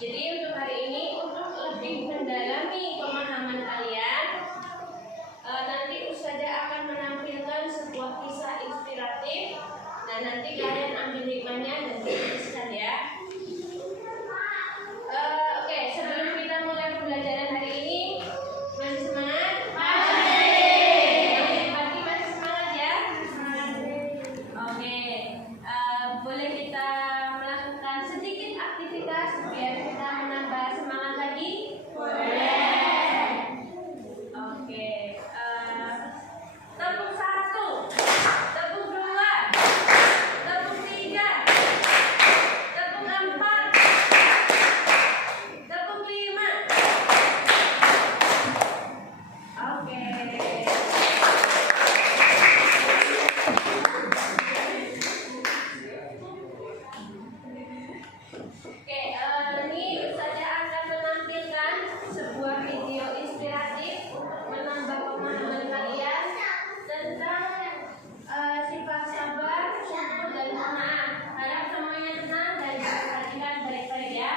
Jadi untuk hari ini untuk lebih mendalami pemahaman kalian, nanti Ustazah akan menampilkan sebuah kisah inspiratif. Nah, nanti kalian ambil hikmahnya dan tuliskan ya. Oke, sebelum kita mulai pembelajaran hari ini, masih semangat? Masih. Masih semangat ya? Oke, boleh kita melakukan sedikit aktivitas biar kita menambah semangat lagi? Boleh. Oke, tepuk 1, tepuk 2, tepuk 3, tepuk 4, tepuk 5. Oke. Oke, ini saya akan menampilkan sebuah video inspiratif menambah pemahaman kalian tentang sifat sabar, syukur dan maaf. Harap semuanya tenang dan perhatikan baik-baik ya.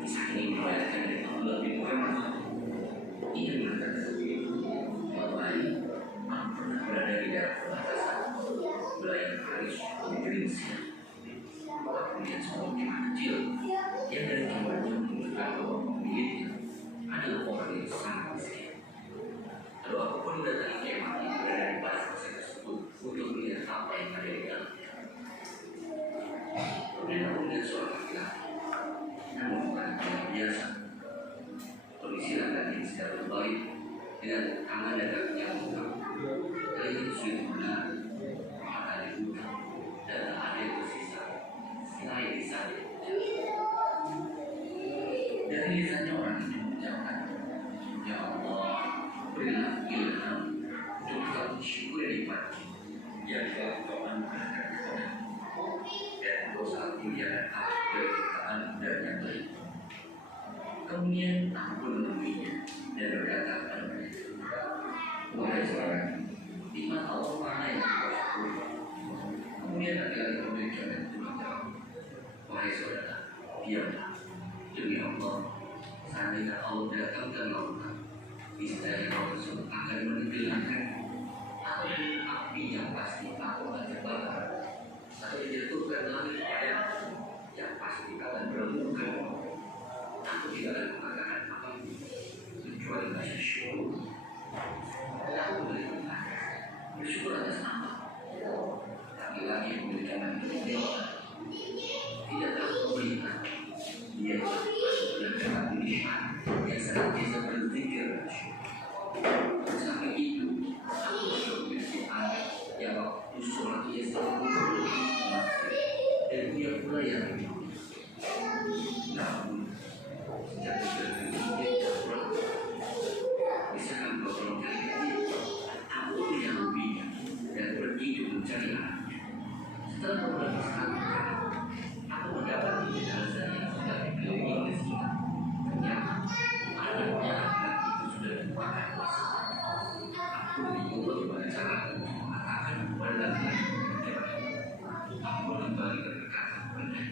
Kisah ini meriwayatkan dari Abdullah bin Umar. Ia berkata, wallahi, aku pernah berada di daerah perbatasan wilayah Haris dan Grimsia. Aku melihat sebuah kemah kecil yang dari gambarnya menunjukkan bahwa pemiliknya adalah orang yang sangat miskin. Lalu aku pun mendatangi kemah yang berada di bawah pasir tersebut untuk melihat apa yang ada di dalamnya. Kemudian aku melihat seorang laki-laki, namun bukan orang biasa. Kondisi laki-laki secara terbaik dengan tangan dan kakinya lengkap. Kalian sulit benar, mata dibuka dan tak ada yang tersisa selain lisannya. Dari lisannya orang itu mengucapkan, ya Allah, berilah ilham untuk kita mensyukuri nikmat yang telah Kau anugerahkan kepada dan dosa mulia dan hak dari ciptaan dan yang baik. Kemudian aku pun menemuinya dan berkata kepada mereka, wahai saudara, nikmat Allah mana yang kau syukuri? Kemudian laki-laki pemikiran itu menjawab, wahai saudara, diamlah. Demi Allah, seandainya Allah datangkan lautan, niscaya laut tersebut akan menenggelamkan atau api yang pasti aku akan terbakar atau dijatuhkan lagi kepada yang pasti akan berembukan. Aku tidak akan mengatakan apapun kecuali rasa syukur. Dan aku berkata, bersyukur atas apa? Laki-laki yang memberikan itu tidak tahu pemerintah. Dia sudah dapat nikmat yang senantiasa berzikir bersyukur. Sampai itu, aku sudah memiliki anak yang waktu sholat ia selalu berdoa dan dia pula yang minum. Namun, sejak dia pulang, bisa kau tolong aku yang lebihnya dan pergi mencari anaknya. Setelah beberapa saat, aku mendapati jenazah yang sudah dikelilingi oleh kita. Ternyata anaknya laki-laki itu sudah dimakan. Aku bingung bagaimana cara mengatakan kepada laki-laki yang aku kembali berkata kepadanya,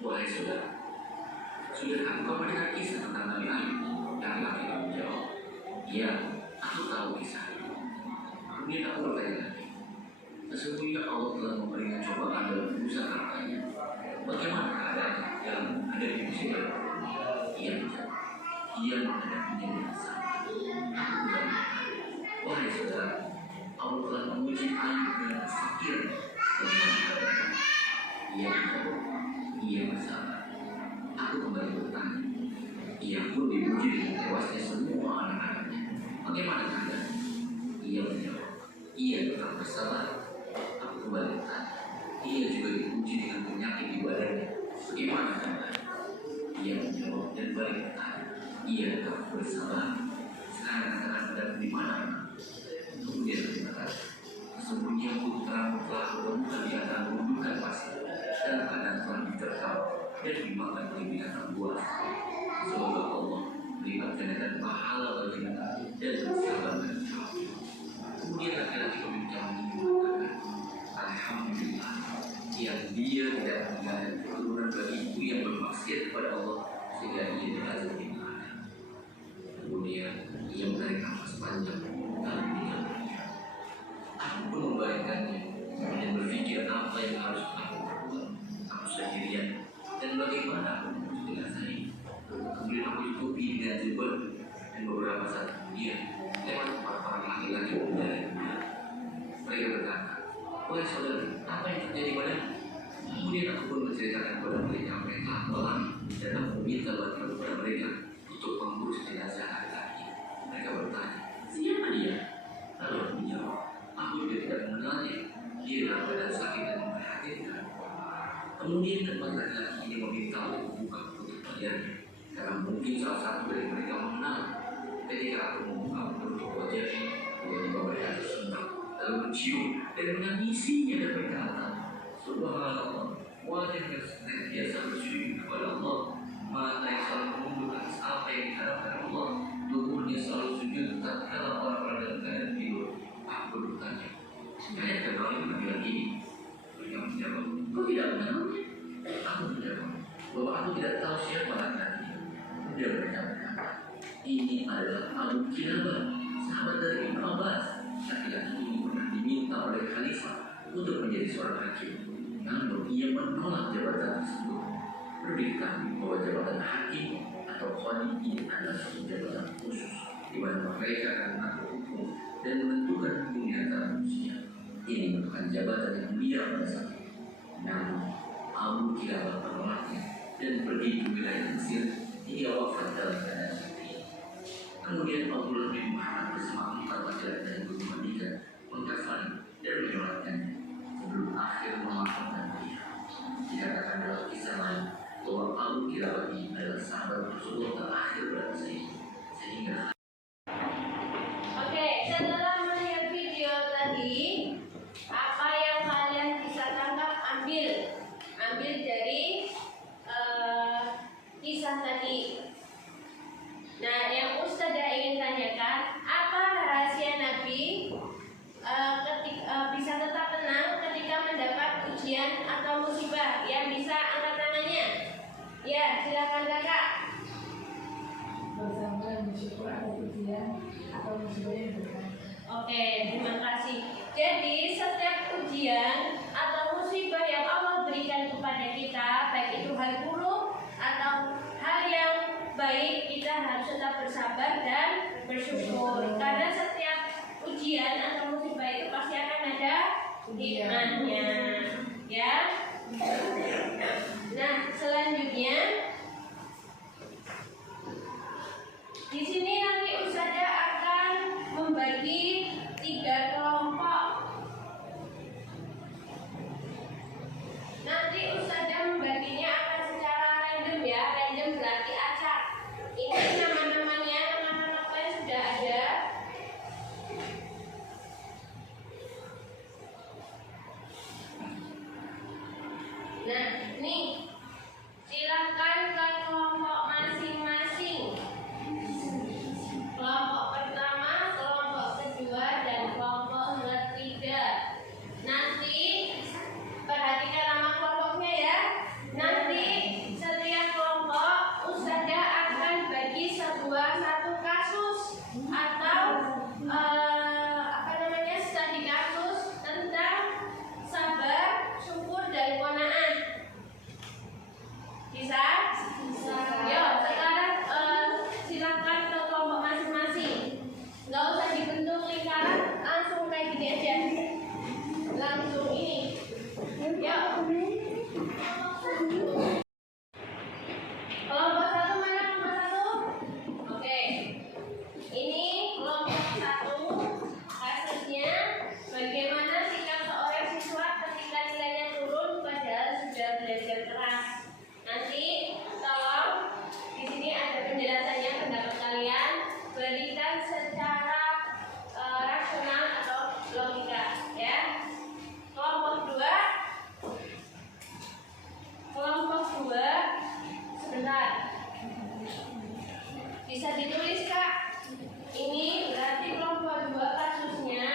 wahai saudara, sudahkah engkau mendengar kisah tentang Nabi Ayub? Dan laki-laki menjawab, iya, aku tahu kisah itu. Kemudian aku bertanya lagi, sesungguhnya Allah telah memberikan cobaan dalam usaha hartanya. Bagaimana keadaannya yang ada di musibah? Ia menjawab, ia menghadapinya dengan sabar. Aku bertanya, wahai saudara, Allah telah menguji Ayub dengan fakir. Bagaimana keadaannya? Ia menjawab, ia bersabar. Aku kembali bertanya, ia pun diuji dengan tewasnya semua anak-anaknya. Bagaimana keadaannya? Ia menjawab, ia tetap bersabar. Aku kembali bertanya, ia juga diuji dengan penyakit di badannya. Bagaimana keadaannya? Ia menjawab dan balik bertanya, ia tetap bersabar. Sekarang keadaan di mana? Kemudian berkata, sesungguhnya putramu telah menemukan di antara gundukan pasir dan keadaan telah diterkam dan dimakan oleh binatang buas. Semoga Allah melipat gandakan pahala baginya dan bersabar dan Kemudian laki-laki pemikiran ini mengatakan, alhamdulillah, yang dia tidak meninggalkan keturunan bagi ibu yang bermaksiat kepada Allah sehingga ia diazab di neraka. Kemudian ia menarik nafas panjang lalu meninggal dunia. Aku pun membalikkannya dan berpikir apa yang harus aku perbuat. Aku sendirian dan bagaimana aku mengurus jenazah ini. Kemudian aku ditutupi dengan jubah dan beberapa saat kemudian lewat orang-orang laki-laki muda dan muda. Mereka berkata, "Wahai saudara, apa yang terjadi padamu?" Kemudian aku pun menceritakan kepada mereka apa yang telah aku alami dan aku meminta bantuan kepada mereka untuk mengurus jenazah laki-laki. Mereka bertanya, "Siapa dia?" Lalu aku menjawab, "Aku juga tidak mengenalnya. Dia dalam keadaan sakit dan memprihatinkan." Kemudian teman laki-laki ini meminta untuk membuka tutup wajahnya karena mungkin salah satu dari mereka mengenal. Ketika aku membuka tutup wajahnya, tiba-tiba mereka tersentak lalu mencium dan menangisinya dan berkata, "Subhanallah, wajah yang senantiasa bersyukur kepada Allah, mata yang selalu menunduk atas apa yang diharapkan Allah, tubuhnya selalu sujud tatkala orang-orang dalam keadaan tidur." Aku bertanya, "Kalian kenal dengan bilang ini?" Mereka menjawab, "Kau tidak mengenalnya?" Aku menjawab bahwa aku tidak tahu siapa laki-laki. Kemudian mereka berkata, "Ini adalah Abu Kilabah, sahabat dari Ibnu Abbas. Laki-laki ini pernah diminta oleh Khalifah untuk menjadi seorang hakim, namun ia menolak jabatan tersebut. Perlu diketahui bahwa jabatan hakim atau qadi ini adalah suatu jabatan khusus di mana mereka akan mengatur hukum dan menentukan hukum di antara manusia. Ini merupakan jabatan yang mulia pada saat itu. Namun Abu Kilabah menolaknya dan pergi ke wilayah Mesir hingga wafat dalam keadaan seperti ini. Kemudian Abdullah bin Muhammad bersama 4 laki-laki dari Bani Khadijah mengkafani dan menyolatkannya sebelum akhir memakamkan dia. Dikatakan dalam kisah lain bahwa Abu Kilabah ini adalah sahabat Rasulullah terakhir pada sehingga Oke, setelah melihat video tadi, apa yang kalian bisa tangkap? Ambil dari kisah tadi. Nah, yang Ustazah ingin tanyakan, apa rahasia Nabi bisa tetap tenang ketika mendapat ujian atau musibah? Yang bisa angkat tangannya. Ya, silakan kakak. Bersabar bersyukur atas ujian atau musibah yang diberikan. Oke, terima kasih. Jadi setiap ujian atau musibah yang Allah berikan kepada kita, baik itu hal buruk atau hal yang baik, kita harus tetap bersabar dan bersyukur. Karena setiap ujian atau musibah itu pasti akan ada hikmahnya, ya. Nah, selanjutnya di sini nanti Ustazah akan membagi 3 kelompok. Nanti Ustazah membaginya akan secara random ya, random berarti acak. Ini nama-namanya, nama-nama kalian sudah ada. Nah, nih silakan ke kelompok masing-masing. Kelompok pertama, kelompok kedua, dan kelompok ketiga. Nanti perhatikan nama kelompoknya ya. Nanti setiap kelompok Ustazah akan bagi satu kasus atau studi kasus tentang sabar, syukur, dan qanaah. Bisa? Yo, sekarang silakan ke kelompok masing-masing. Nggak usah dibentuk lingkaran, langsung kayak gini aja. Langsung ini. Yo. Kelompok satu mana kelompok satu? Oke. Ini kelompok satu. Kasusnya bagaimana sikap seorang siswa ketika nilainya turun padahal sudah belajar keras. Nanti tolong di sini ada penjelasannya, pendapat kalian berikan secara rasional atau logika, ya. Kelompok dua, sebentar. Bisa ditulis Kak. Ini berarti kelompok 2 kasusnya.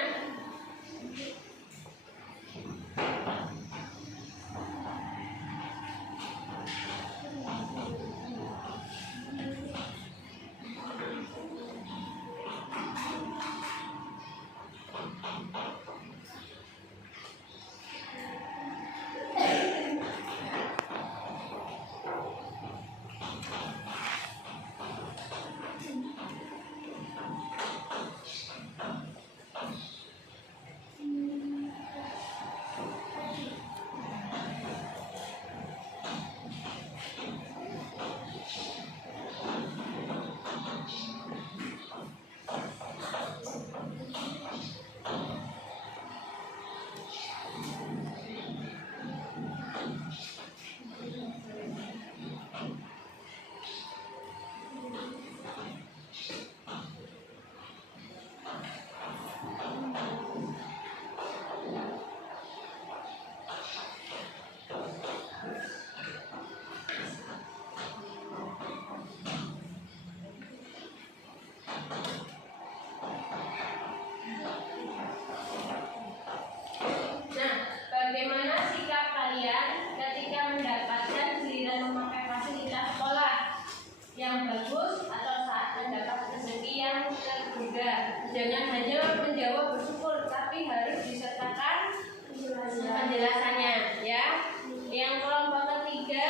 Jangan hanya menjawab bersyukur, tapi harus disertakan penjelasannya, ya. Yang kelompok ketiga,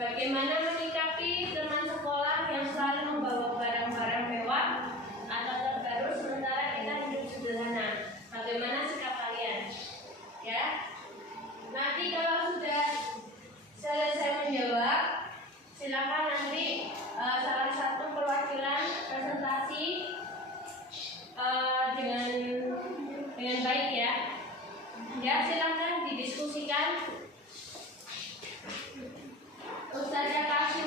bagaimana menyikapi teman sekolah yang selalu membawa barang-barang mewah atau terbaru sementara kita hidup sederhana. Bagaimana sikap kalian? Ya. Nanti kalau sudah selesai menjawab, silakan nanti salah satu perwakilan presentasi dengan baik ya. Ya, silakan didiskusikan. Ustazah kasih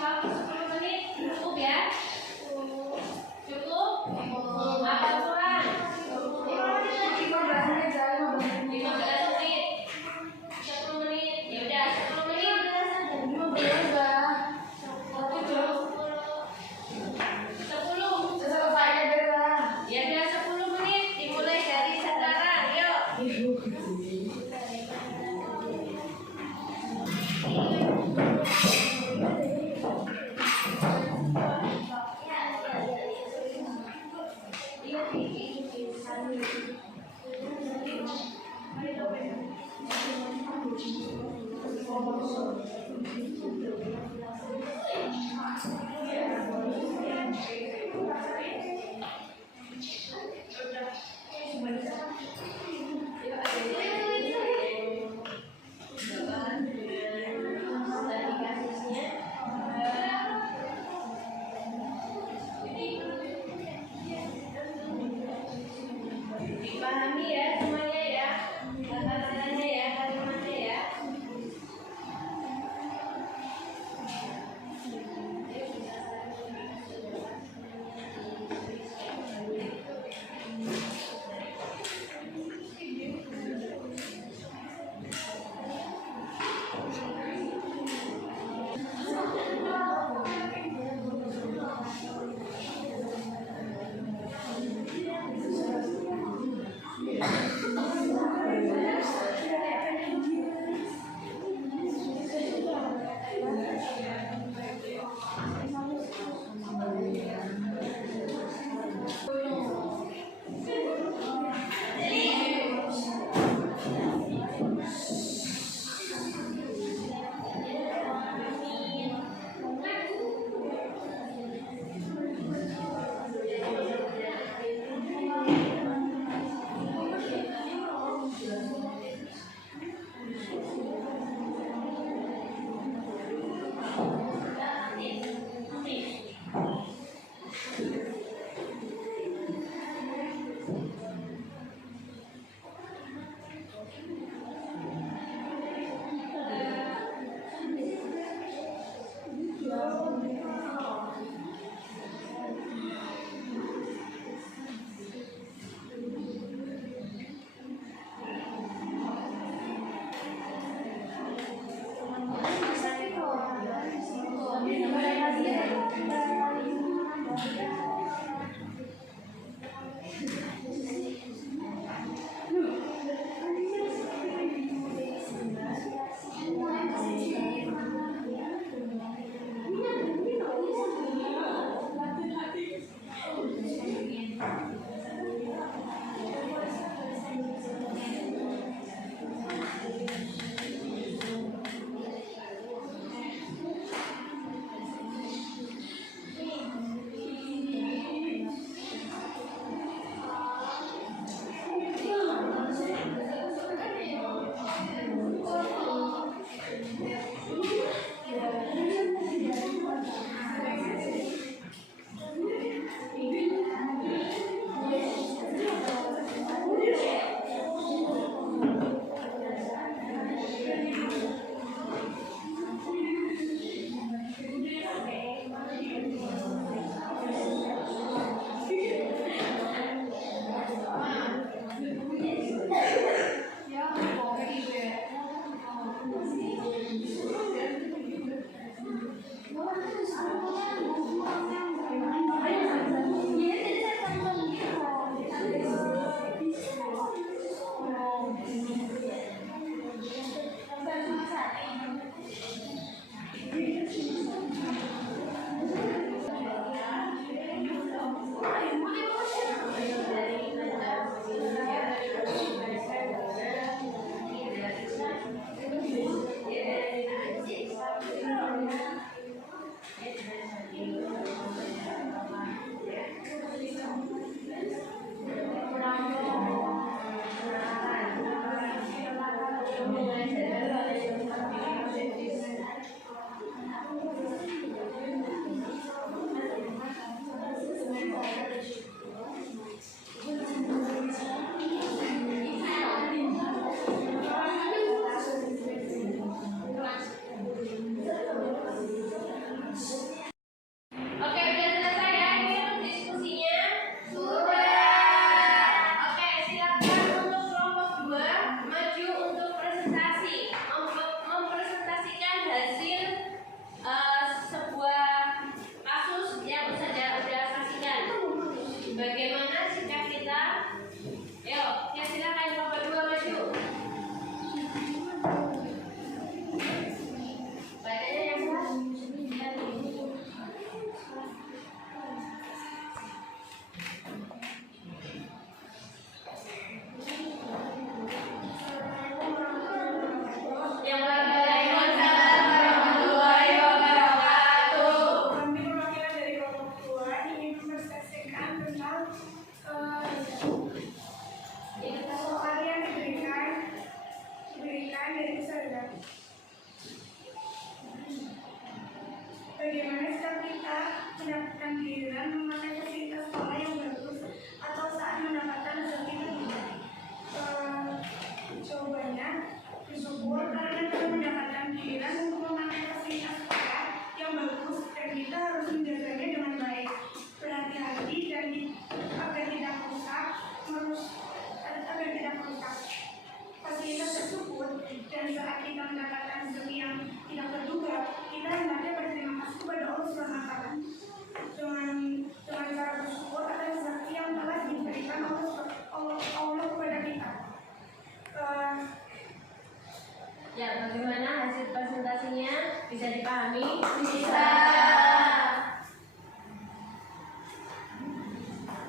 Bisa dipahami? Bisa.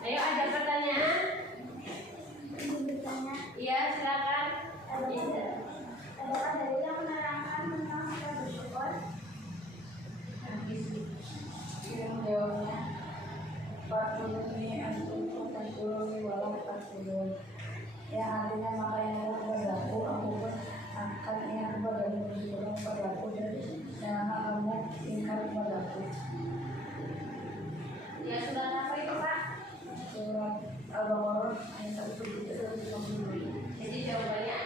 Ayo, ada pertanyaan? Iya, silakan. Adakah dalil yang menerangkan tentang kita bersyukur? Yang jawabnya 40 ini antum tashkuruni walau takfurun. Yang artinya maka yang Allah berlaku aku pun akan ingat kepadamu bersyukur kepadaku dan janganlah kamu ingkar kepadaku. Ya, surat apa itu, Pak? Surat Al-Baqarah ayat 152. Jadi jawabannya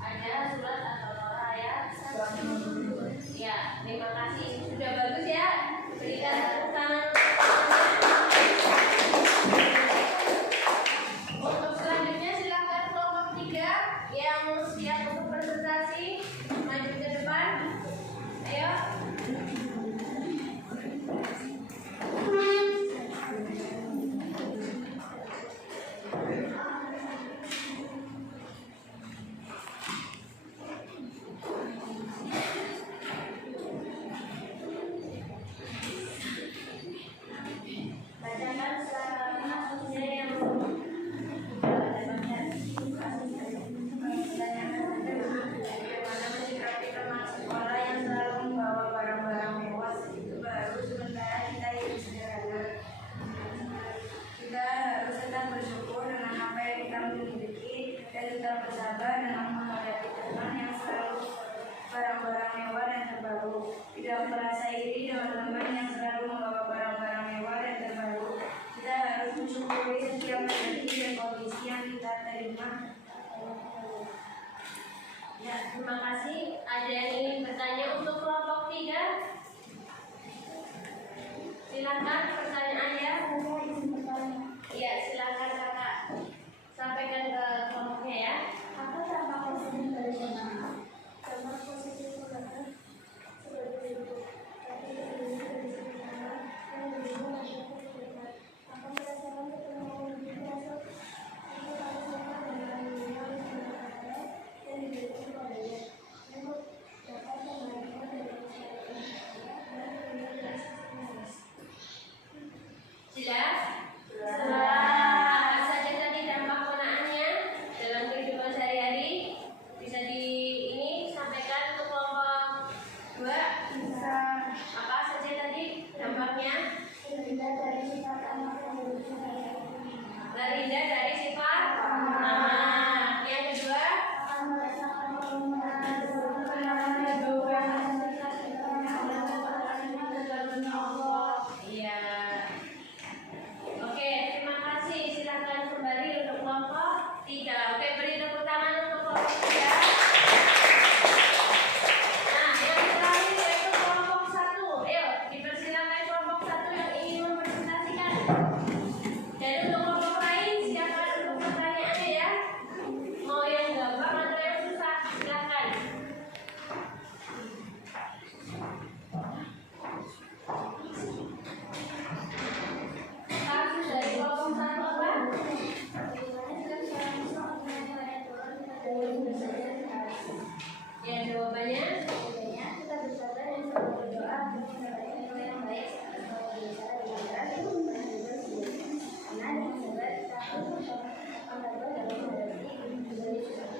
ada surat Al-Baqarah ayat 152. Ya, terima kasih. Sudah bagus ya. Berikan tepuk tangan. Untuk selanjutnya silakan kelompok 3 yang siap untuk presentasi maju ke depan. Ayo. Bacakan selanjutnya yang bagaimana menyikapi teman sekolah yang selalu membawa barang-barang mewah. Itu baru sementara kita hidup sederhana. Kita harus tetap bersyukur dengan apa yang kita miliki dan tetap bersabar dengan menghadapi teman yang selalu barang-barang mewah dan terbaru. Tidak merasa iri dengan teman yang selalu membawa barang-barang mewah dan terbaru. Kita harus mensyukuri setiap rezeki dan kondisi yang kita terima. Ya, terima kasih. Ada yang ingin bertanya untuk kelompok 3? Silakan pertanyaannya. Iya, silakan kakak sampaikan ke kelompoknya ya. Apa dampak positif dari semangat? Dampak positif semangat sebagai bentuk tapi dari semangat yang berhubung masyarakat sekitar. Maka merasakan pertemuan lebih terasa itu harus dapat dengan dunia semangat dan diberikan padanya untuk dapat memberikan dari masyarakat dan menjadi Jelas? Apa saja tadi dampak kegunaannya dalam kehidupan sehari-hari? Bisa sampaikan untuk kelompok 2? bisa Apa saja tadi dampaknya? terhindar dari sifat anak yang berbicara. Terhindar dari sifat amat. Yang kedua, Akan merasakan kemenangan iya. Oke, terima kasih. Silakan kembali untuk kelompok 3. Oke, beri tepuk tangan untuk kelompok 3. Nah, yang terakhir yaitu kelompok 1. Ayo, dipersilakan kelompok 1 yang ingin mempresentasikan. Dan untuk kelompok lain, siapkan untuk pertanyaannya ya. Mau yang gampang atau yang susah? Silakan. Kasus dari kelompok 1 apa? Ya, jawabannya kita bersabar dan selalu berdoa untuk mendapatkan yang baik saat berbicara dengan keras untuk menghadapi sendiri. Karena dengan sabar kita akan dapat dalam menghadapi berbagai susah.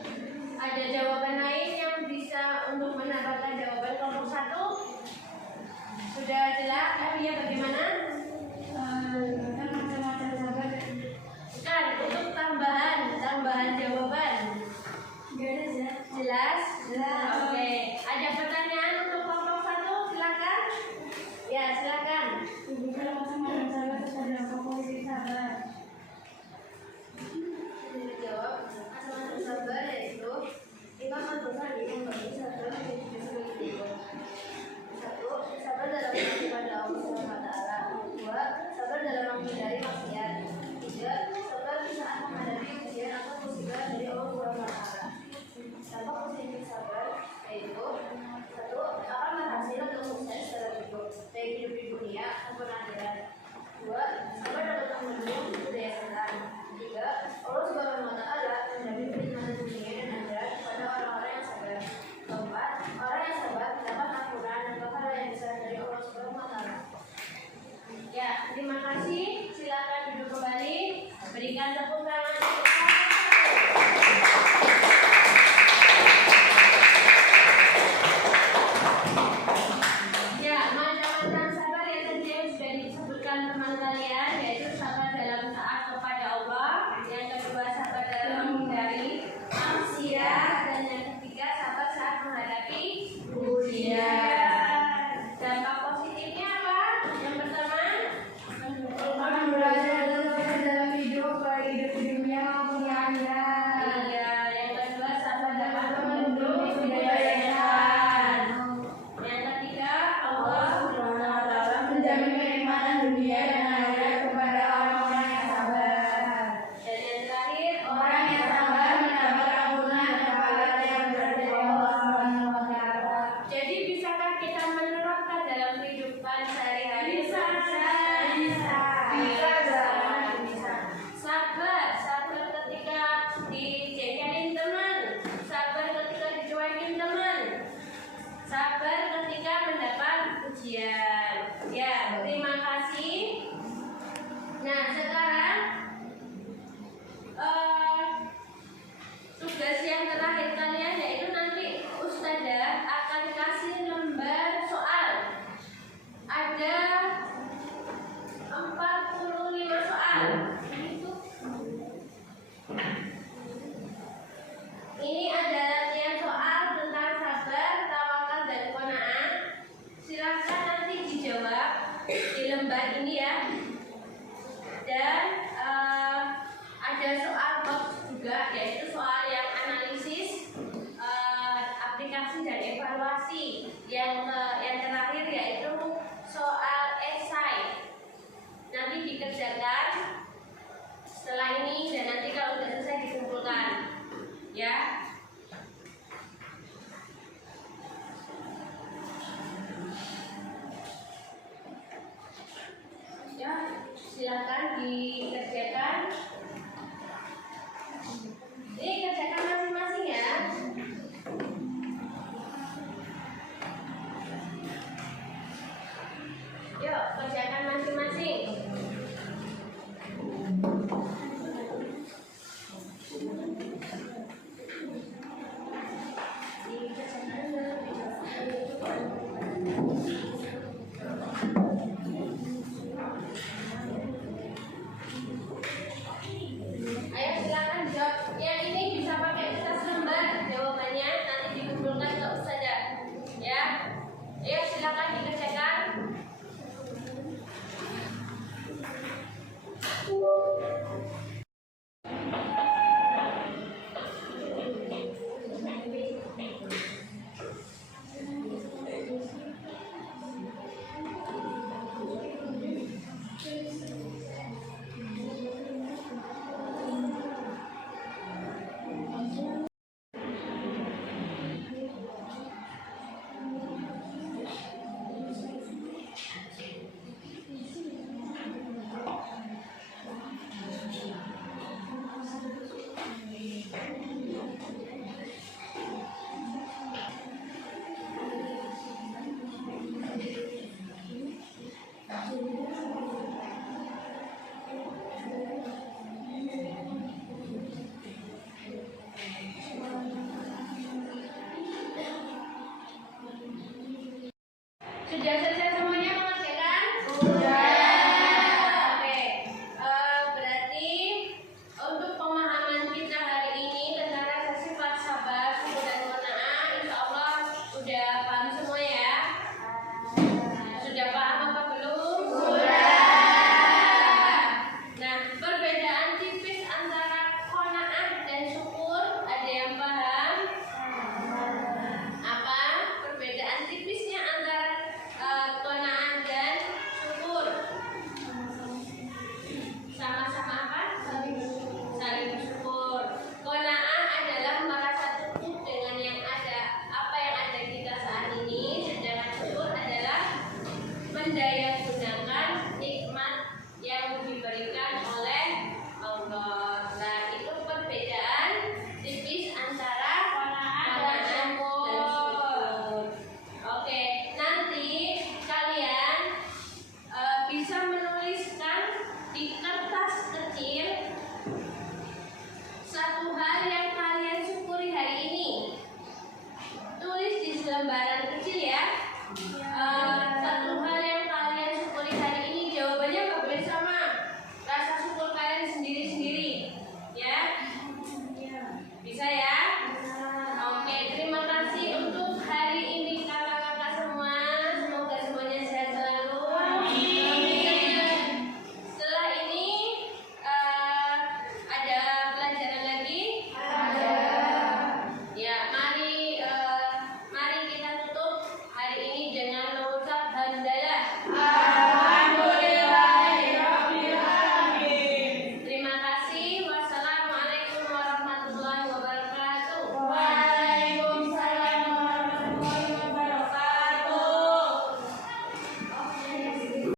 ada jawaban lain yang bisa untuk menambahkan jawaban kelompok 1? Sudah jelas? Ya, bagaimana? Macam-macam sabar. Bukan, untuk tambahan jawaban. Jelas? Oke. Ada pertanyaan untuk kelompok 1? Silakan. Ya, silakan. Tubuhkan macam-macam sabar kepada posisi sabar. Dijawab asal sabar yaitu 5 kebutuhan yang bagi sabar menjadi sebagai berikut. 1. Sabar dalam kepada Allah SWT. Ya, macam-macam sabar yang tadi sudah disebutkan teman kalian, yaitu sabar dalam taat kepada Allah, yang kedua sabar dalam menghindari maksiat, dan yang ketiga sabar saat menghadapi ujian. Dampak positifnya apa? Yang pertama, Akan belajar dalam hidup, baik hidup di dunia maupun di akhirat. iya. Yang kedua sabar dapat Menunduk membentuk budaya budaya yang sehat. sehat. Yang ketiga, Allah Subhanahu wa Ta'ala menjamin kenikmatan dunia dan akhirat kepada orang-orang yang sabar. dan yang terakhir, Orang yang sabar mendapat ampunan dan pahala yang berada di Allah Subhanahu wa Ta'ala. Jadi bisakah kita menerapkan dalam kehidupan sehari-hari? Bisa. Sabar ketika dijejelin teman, sabar ketika dicuekin teman, sabar ketika mendapat ujian. Ya, terima kasih. Nah, sekarang tugas yang terakhir kalian yaitu nanti Ustazah akan kasih lembar soal. Ada 45 soal. Ini ada latihan soal tentang sabar, tawakal, dan qanaah. Silakan nanti dijawab di lembar ini ya. Dan ada soal box juga, yaitu soal yang analisis, aplikasi dan evaluasi. Yang terakhir yaitu soal esai. Nanti dikerjakan setelah ini dan nanti kalau sudah selesai dikumpulkan, ya. Ya, silakan dikerjakan. Ini kerjakan masing-masing ya. Yuk, kerjakan masing-masing. Ayo silakan jawab. Yang ini bisa pakai kertas lembar jawabannya, nanti dikumpulkan ke Ustazah. Ya. Ayo silakan dikerjakan. Sudah selesai semuanya mengerjakan? Sudah. Oke. Berarti untuk pemahaman kita hari ini tentang rasa sifat sabar, syukur, dan qanaah, insya Allah sudah paham semua ya? Sudah paham apa belum? Sudah. Nah, perbedaan tipis antara qanaah dan syukur, ada yang paham? Apa perbedaan tipisnya antara qanaah dan syukur? Sama-sama apa? Saling bersyukur. Qanaah adalah merasa cukup dengan yang ada, apa yang ada kita saat ini, sedangkan syukur adalah mendayagunakan nikmat yang diberikan oleh Allah. Nah, itu perbedaan tipis antara qanaah dan syukur. Oke, nanti kalian bisa menuliskan di kertas kecil satu hal yang kalian syukuri hari ini. Tulis di selembaran kecil ya. Ia